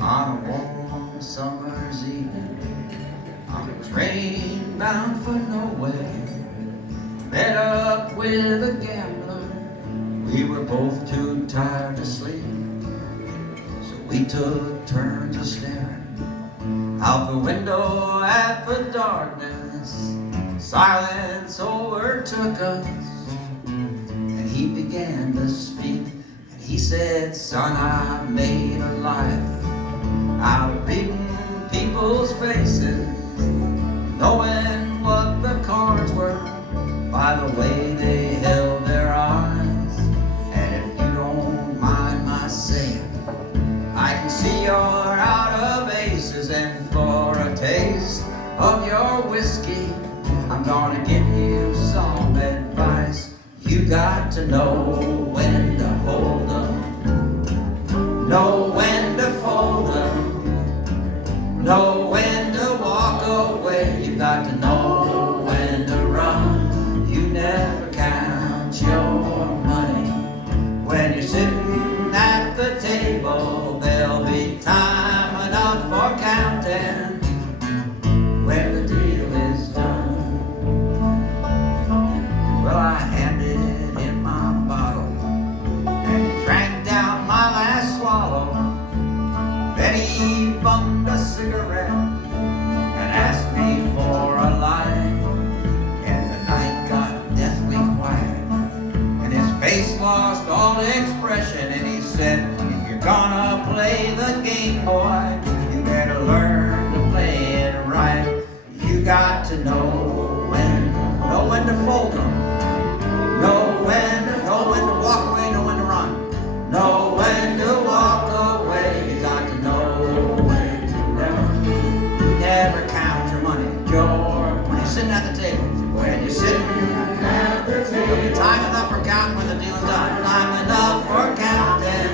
On a warm summer's evening, on a train bound for nowhere, met up with a gambler. We were both too tired to sleep, so we took turns of staring out the window at the darkness. Silence overtook us, and he began to speak. And he said, "Son, I made a life out of reading people's faces, knowing what the cards were by the way they held their eyes. And if you don't mind my saying, I can see you're out of aces, and for a taste of your whiskey, I'm gonna give you some advice. You got to know when to hold 'em, know when to fold 'em, know when to walk away. You got to know when to run. You never count your money. When you're sitting at the table, there'll be time enough for counting when the deal is done." Well, I handed him my bottle, and he drank down my last swallow. Then he bummed a cigarette and asked me for a light. And the night got deathly quiet, and his face lost all expression. And he said, "If you're gonna play the game, boy, you better learn to play it right. You got to know when to fold 'em, know when to walk away, know when to run, know when to walk away. You got to know when to never count your money. When you're sitting at the table, when you're sitting at the table, there'll be time enough for counting when the deal's done. Time enough for counting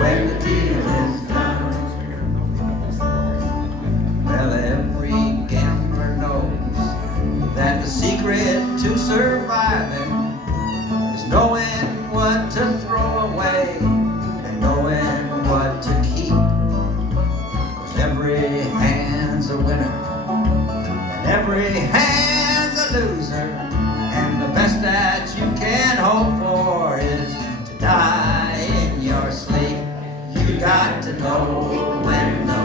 when the deal is done." Well, every gambler knows that the secret to surviving is knowing what to throw away and knowing what to keep. 'Cause every hand's a winner and every hand's a loser, and the best that you can hope for is to die in your sleep. You got to know when to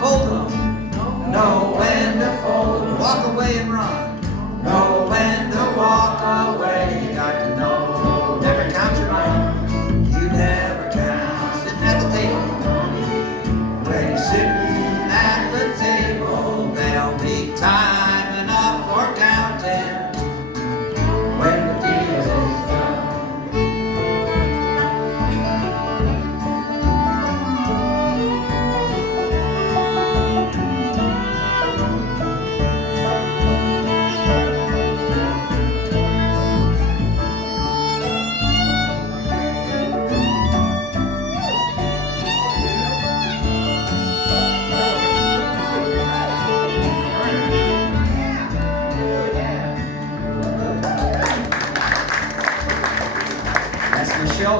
fold 'em, know when to fold 'em, walk away and run, know when to walk away. You got to know, never count your money. You never count. Sitting at the table, when you're sitting at the table, there'll be time enough for counting when the deal is done.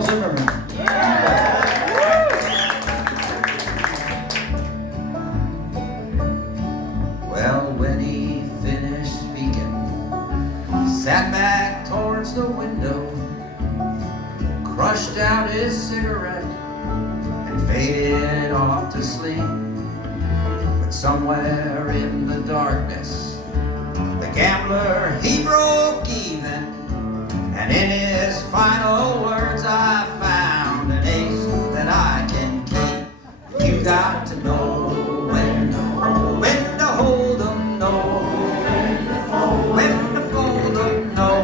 Zimmerman. Well, when he finished speaking, he sat back towards the window, crushed out his cigarette, and faded off to sleep. But somewhere in the darkness, the gambler, he broke even. And in his final words, I found an ace that I can keep. You got to know when to hold 'em, know when to fold 'em, know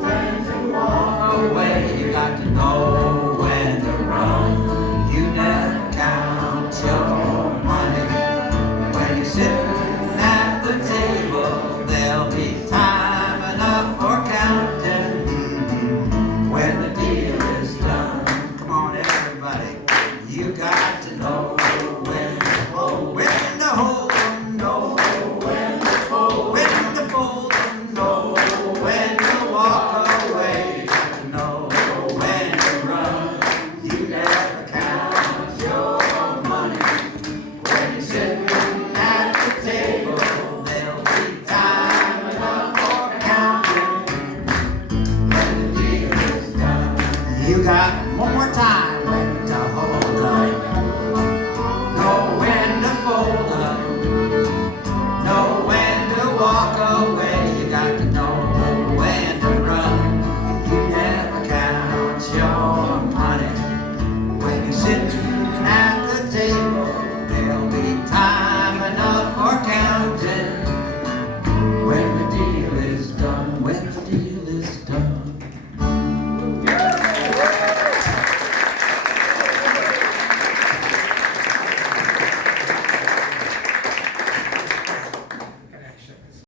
when to walk away. You got to know when to run. You never count your money. When you're sitting at the table, there'll be time enough for counting when the deal is done. Come on, everybody. You got to know when to hold 'em, know when to fold 'em, know when to walk away. You got to know when to run. You never count your we got one more time.